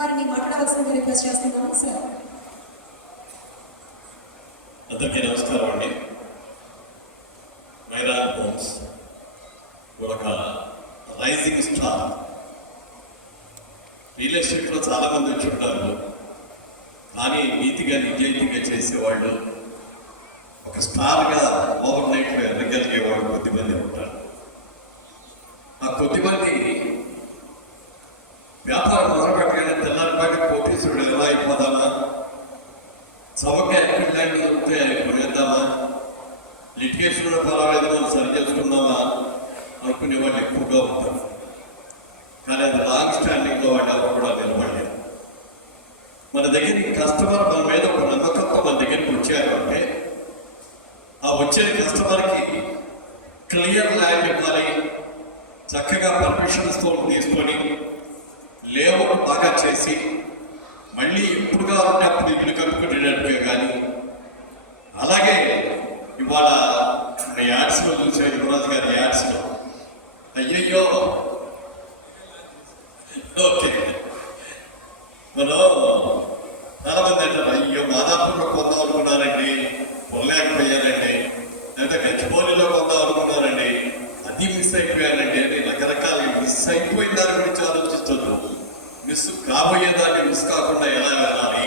వారిని మాట్లాడవలసింది రిక్వెస్ట్ చేస్తున్నాము సార్. అందరికీ నమస్కారం అండి. మైరాన్ హోమ్స్ ఒక రైజింగ్ స్టార్. రియల్ ఎస్టేట్లో చాలా మంది వచ్చి ఉంటారు, కానీ నీతిగా నిజాయితీగా చేసేవాళ్ళు, ఒక స్టార్గా ఓవర్ నైట్లో ఎదగలిగేవాళ్ళు కొద్దిమంది ఉంటారు. ఆ కొద్దిమంది వ్యాపారం మొదలుపెట్టగానే తెల్లారిపాటి కోటీశ్వరుడు ఎలా అయిపోదామా, సవగా ఎక్విప్మెంట్ దొరికితే కొనేద్దామా, లిటిగేషన్లో పర్వాలేదు మనం సరి చేసుకుందామా అనుకునే వాళ్ళు ఎక్కువగా ఉంటారు. కానీ అది లాంగ్ స్టాండింగ్లో వాళ్ళు ఎవరు కూడా నిలబడలేదు. మన దగ్గరికి కస్టమర్ మన మీద ఒక నమ్మకంతో మన దగ్గరికి వచ్చారు అంటే ఆ వచ్చే కస్టమర్కి క్లియర్ ల్యాండ్ ఇవ్వాలి, చక్కగా పర్మిషన్స్తో తీసుకొని లేఅవుట్ బాగా చేసి మళ్ళీ ఇప్పుడుగా ఉన్నప్పుడు ఇల్లు కట్టుకునేటట్టుగా. కానీ అలాగే ఇవాళ యాడ్స్లో చూసాను, యువరాజు గారి యాడ్స్లో అయ్యయ్యో ఓకే మనం చాలా మంది అంటారు, అయ్యో మాదాపూర్లో కొందాం అనుకున్నానండి, కొనలేకపోయానండి, లేదా గచ్చిబౌలిలో కొందాం అనుకున్నానండి, అది మిస్ అయిపోయానండి అని రకరకాల మిస్ అయిపోయిన దాని గురించి ఆలోచిస్తున్నాను. మిస్ కాబోయేదాన్ని మిస్ కాకుండా ఎలా వెళ్ళాలి,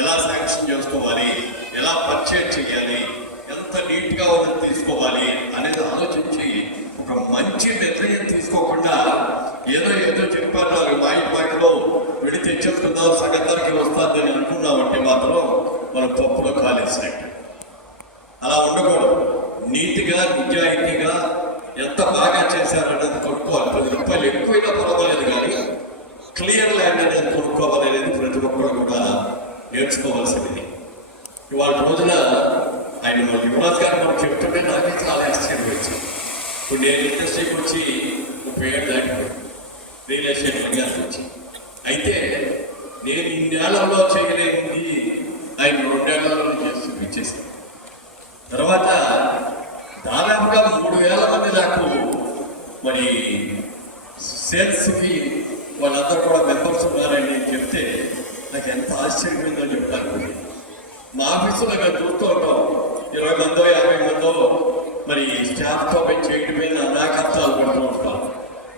ఎలా శాంక్షన్ చేసుకోవాలి, ఎలా పర్చేజ్ చేయాలి, ఎంత నీట్గా ఉన్నది తీసుకోవాలి అనేది ఆలోచించి ఒక మంచి నిర్ణయం తీసుకోకుండా ఏదో చెప్పారు మా ఇంట్లో వెళ్ళి తెచ్చేసుకుందాం సగం ధరకి వస్తుందని అనుకున్నామంటే మాత్రం మనం తప్పులో కాలేసినట్టు. అలా ఉండకూడదు. నీట్గా నిజాయితీగా ఎంత బాగా చేశారనేది కొనుక్కోవాలి. 10 రూపాయలు ఎక్కువైనా పర్వాలేదు, కానీ క్లియర్ ల్యాండ్ అనేది కొనుక్కోవాలనేది ప్రతి ఒక్కరు కూడా నేర్చుకోవాల్సింది. ఇవాళ రోజున ఆయన యువరాజ్ గారు మనం చెప్తుంటే నాకే చాలా ఆశ్చర్యం వచ్చింది. ఇప్పుడు నేను ఇండస్ట్రీకి వచ్చి 30 ఏళ్ళు దాటిపోయి రియల్ ఎస్టేట్ రంగానికి వచ్చి, అయితే నేను ఇన్నేళ్లలో చేయలేనిది ఆయన 2 ఏళ్లలో చేసి చూపించేసాను. తర్వాత దాదాపుగా 3,000 మంది నాకు మరి సేల్స్కి వాళ్ళందరూ కూడా మెంబర్స్ ఉన్నారని చెప్తే నాకు ఎంత ఆశ్చర్యమైందో చెప్తాను. మా ఆఫీసులో మేము చూస్తూ ఉంటాం 20 మందో 50 మందో మరి స్టాఫ్తో చేయడమే నా కష్టాలు పడుతూ ఉంటాం.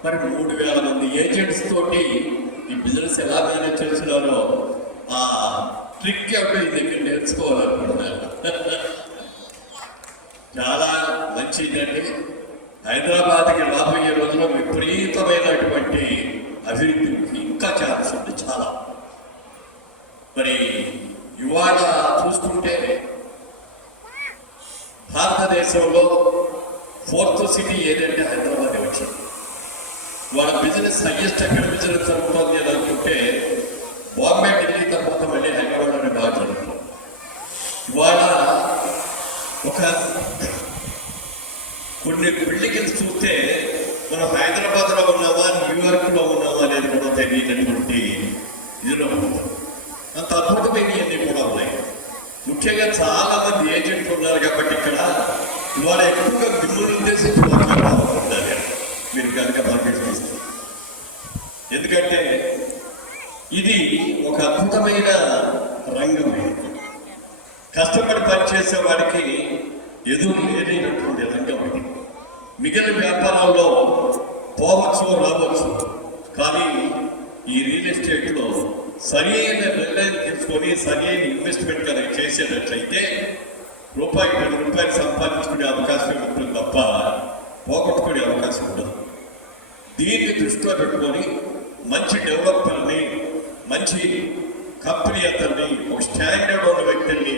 మరి 3,000 మంది ఏజెంట్స్ తోటి ఈ బిజినెస్ ఎలా మేనేజ్ చేస్తున్నారో ఆ ట్రిక్ అంటే ఈ దగ్గర నేర్చుకోవాలనుకుంటున్నాను. చాలా మంచిదండి. హైదరాబాద్కి రాబోయే రోజుల్లో విపరీతమైనటువంటి అభివృద్ధి ఇంకా ఛాన్స్ ఉంది చాలా. మరి ఇవాళ చూసుకుంటే భారతదేశంలో 4th సిటీ ఏదంటే హైదరాబాద్ వచ్చింది. వాళ్ళ బిజినెస్ హైయెస్ట్ ఎక్కడ బిజినెస్ జరుగుతుంది అని అనుకుంటే బాంబే, ఢిల్లీ తర్వాత మళ్ళీ హైదరాబాద్లోనే బాగా జరుగుతుంది. ఇవాళ ఒక కొన్ని బిల్డింగ్స్ చూస్తే మనం హైదరాబాద్లో ఉన్నామా న్యూయార్క్లో ఉన్నామా అనేది కూడా తెలియనటువంటి ఇదిలో అంత అద్భుతమైనవన్నీ కూడా ఉన్నాయి. ముఖ్యంగా చాలా మంది ఏజెంట్లు ఉన్నారు కాబట్టి ఇక్కడ ఇవాళ ఎక్కువగా మిమ్మల్ని ఉద్దేశించి మాట్లాడాలి మీరు కనుక పరిగణిస్తారు. ఎందుకంటే ఇది ఒక అద్భుతమైన రంగం. కష్టపడి పనిచేసే వాడికి ఎదురు లేనటువంటి రంగం ఇది. మిగిలిన వ్యాపారాల్లో పోవచ్చు రావచ్చు, కానీ ఈ రియల్ ఎస్టేట్లో సరి అయిన నిర్ణయం తీసుకొని సరి అయిన ఇన్వెస్ట్మెంట్ కనుక చేసేటట్లయితే రూపాయి 10 రూపాయలు సంపాదించుకునే అవకాశం ఉంటుంది తప్ప పోగొట్టుకునే అవకాశం ఉండదు. దీన్ని దృష్టిలో పెట్టుకొని మంచి డెవలపర్ని, మంచి కంపెనీ అతన్ని, ఒక స్టాండర్డ్ ఉన్న వ్యక్తుల్ని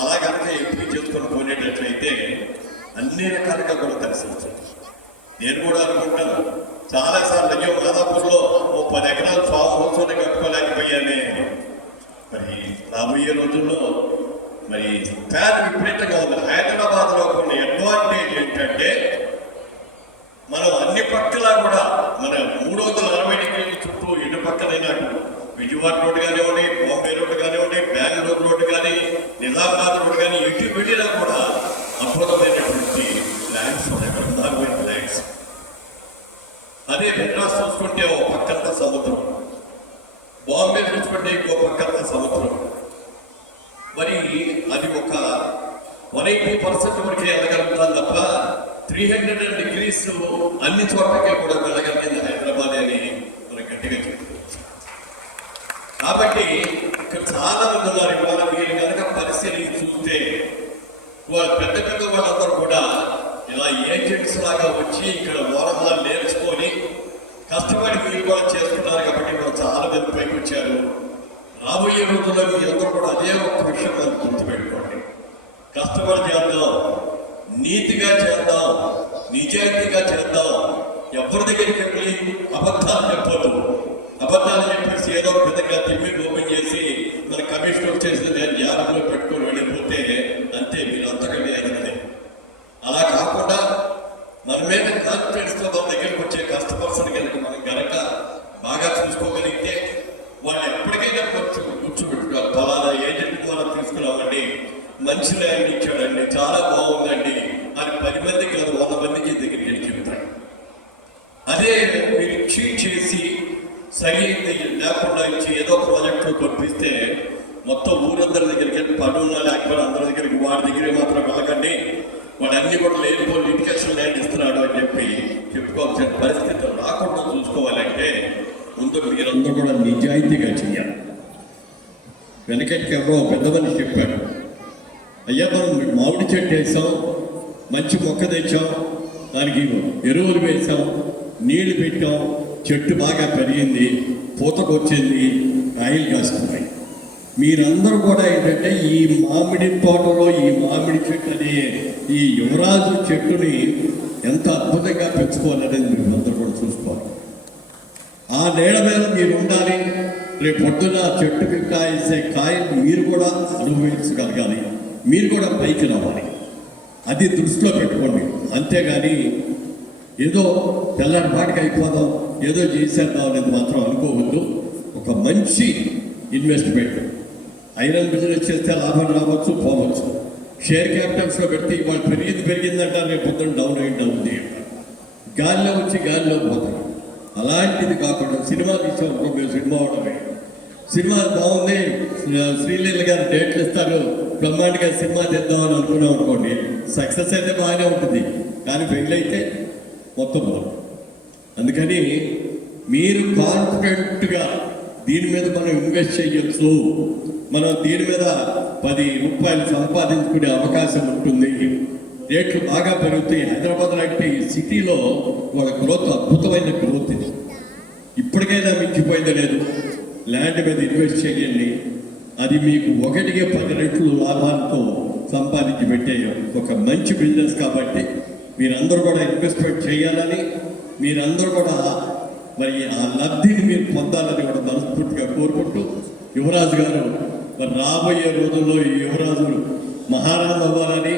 అలా కనుక ఎంపిక చేసుకొని పోనేటట్లయితే అన్ని రకాలుగా కూడా కలిసి వస్తుంది. నేను కూడా అనుకుంటాను చాలాసార్లు, అయ్యో మాదాపూర్లో 10 ఎకరాలు ఫామ్ హౌస్ని కట్టుకోలేకపోయానే. మరి రాబోయే రోజుల్లో మరి పేద విపరీతంగా ఉంది. హైదరాబాద్లో కొన్ని అడ్వాంటేజ్ ఏంటంటే మనం అన్ని పక్కల కూడా మన 360 డిగ్రీల చుట్టూ ఎటు పక్కనైనా విజయవాడ రోడ్డు కానివ్వండి, బాంబే రోడ్డు కానివ్వండి, బెంగళూరు రోడ్డు కానీ, నిజామాబాద్ రోడ్డు కానీ, ఎటు వెళ్ళినా కూడా అద్భుతమైనటువంటి ల్యాండ్స్ ఉన్నాయి, ప్రధానమైన ల్యాండ్స్. అదే మెడ్రాస్ చూసుకుంటే ఒక పక్కంతా సముద్రం, బాంబే చూసుకుంటే ఇంకో పక్కన సముద్రం. మరి అది ఒక 180% వరకే వెళ్ళగలుగుతాం తప్ప 300 degrees అన్ని చోట్లకే కూడా వెళ్ళగలిగింది హైదరాబాద్ అని మనం గట్టిగా చెప్తున్నాం. కాబట్టి ఇక్కడ చాలా మంది ఉన్నారు. ఇవాళ మీరు కనుక పరిస్థితిని చూస్తే పెద్ద పెద్ద వాళ్ళందరూ కూడా ఇలా ఏజెంట్స్ లాగా వచ్చి ఇక్కడ ఓరమాలు నేర్చుకొని కష్టపడి మీరు కూడా చేసుకుంటారు. కాబట్టి కూడా చాలా మంది పైకి వచ్చారు. రాబోయే రోజుల్లో మీరందరూ కూడా అదే ఒక విషయం మనం గుర్తుపెట్టుకోండి. కష్టపడి చేద్దాం, నీతిగా చేద్దాం, నిజాయితీగా చేద్దాం. ఎవరి దగ్గరికి వెళ్ళి అబద్ధాలు చెప్పొద్దు. అబద్ధాలు చెప్పేసి ఏదో ఒక విధంగా తిమ్మి ఓపెన్ చేసి మన కమిషన్ వచ్చేసి నేను జాబులో పెట్టుకొని వెళ్ళిపోతే అంతే, మీరు అంతకంటే అయినది. అలా కాకుండా మన మీద కాన్ఫిడెన్స్తో మన దగ్గరికి వచ్చే కస్టమర్స్ మనం గనక బాగా చూసుకోగలిగితే వాళ్ళు ఎప్పటికైనా కూర్చోబెట్టుకోవాలి. ఫలానా ఏజెంట్ ద్వారా తీసుకున్నామండి, మంచి ల్యాండ్ ఇచ్చాడండి, చాలా బాగుందండి అని 10 మందికి కాదు 100 మందికి దగ్గరికి వెళ్ళి చెప్తాడు. అదే మీరు చీట్ చేసి సరైనది లేకుండా ఇచ్చి ఏదో ప్రాజెక్టులు పంపిస్తే మొత్తం ఊరందరి దగ్గరికి వెళ్ళి పనున్నా లేకపోతే అందరి దగ్గరికి వాడి దగ్గర మాత్రం వెళ్ళకండి, వాడు అన్ని కూడా లేనిపో లిటికేషన్ ల్యాండ్ ఇస్తున్నాడు అని చెప్పి చెప్పుకోవాల్సిన పరిస్థితి రాకుండా చూసుకోవాలంటే ముందు మీరందరూ కూడా నిజాయితీగా చేయాలి. వెనకటికి ఎవరో పెద్ద మనిషి చెప్పాడు, అయ్యా మనం మామిడి చెట్టు వేసాం, మంచి మొక్క తెచ్చాం, దానికి ఎరువులు వేసాం, నీళ్లు పెట్టాం, చెట్టు బాగా పెరిగింది, పూతకొచ్చింది, కాయలు కాస్తున్నాయి. మీరందరూ కూడా ఏంటంటే ఈ మామిడి తోటలో ఈ మామిడి చెట్టు అనే ఈ యువరాజు చెట్టుని ఎంత అద్భుతంగా పెంచుకోవాలనేది మీరు అందరూ కూడా చూసుకోవాలి. ఆ నీడ మీద మీరు ఉండాలి. రేపు పొద్దున చెట్టుకి కాయిసే కాయలు మీరు కూడా అనుభవించగలగాలి, మీరు కూడా పైకి రావాలి. అది దృష్టిలో పెట్టుకోండి. అంతేగాని ఏదో తెల్లారి పాటికి అయిపోదాం, ఏదో చేసేద్దాం అనేది మాత్రం అనుకోవద్దు. ఒక మంచి ఇన్వెస్ట్మెంట్, ఐరన్ బిజినెస్ చేస్తే లాభం రావచ్చు, పోవచ్చు. షేర్ క్యాపిటల్స్లో పెడితే ఇవాళ పెరిగిందంటారు, రేపు పొద్దున్న డౌన్ అయింది, గాలిలో వచ్చి గాలిలో పోతాం. అలాంటిది కాకుండా సినిమా తీసాం, మేము సినిమా అవడమే. సినిమా బాగుంది, శ్రీలీల గారు డేట్లు ఇస్తారు, బ్రహ్మాండగా సినిమా తెద్దామని అనుకున్నాం అనుకోండి, సక్సెస్ అయితే బాగానే ఉంటుంది, కానీ ఫెయిల్ అయితే మొత్తం బాగుంది. అందుకని మీరు కాన్ఫిడెంట్గా దీని మీద మనం ఇన్వెస్ట్ చేయొచ్చు, మనం దీని మీద 10 రూపాయలు సంపాదించుకునే అవకాశం ఉంటుంది, రేట్లు బాగా పెరుగుతాయి. హైదరాబాద్ లాంటి సిటీలో వాళ్ళ గ్రోత్ అద్భుతమైన గ్రోత్ ఇది. ఇప్పటికైనా మించిపోయింది లేదు. ల్యాండ్ మీద ఇన్వెస్ట్ చేయండి, అది మీకు 1కి 10 రెట్లు లాభాలతో సంపాదించి పెట్టే ఒక మంచి బిజినెస్. కాబట్టి మీరందరూ కూడా ఇన్వెస్ట్మెంట్ చేయాలని, మీరందరూ కూడా మరి ఆ లబ్ధిని మీరు పొందాలని కూడా మనస్ఫూర్తిగా కోరుకుంటూ, యువరాజు గారు మరి రాబోయే రోజుల్లో ఈ యువరాజు మహారాజు అవ్వాలని,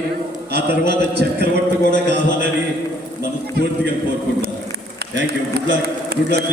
ఆ తర్వాత చక్రవర్తి కూడా కావాలని మనస్ఫూర్తిగా కోరుకుంటున్నాను. Thank you. Good luck.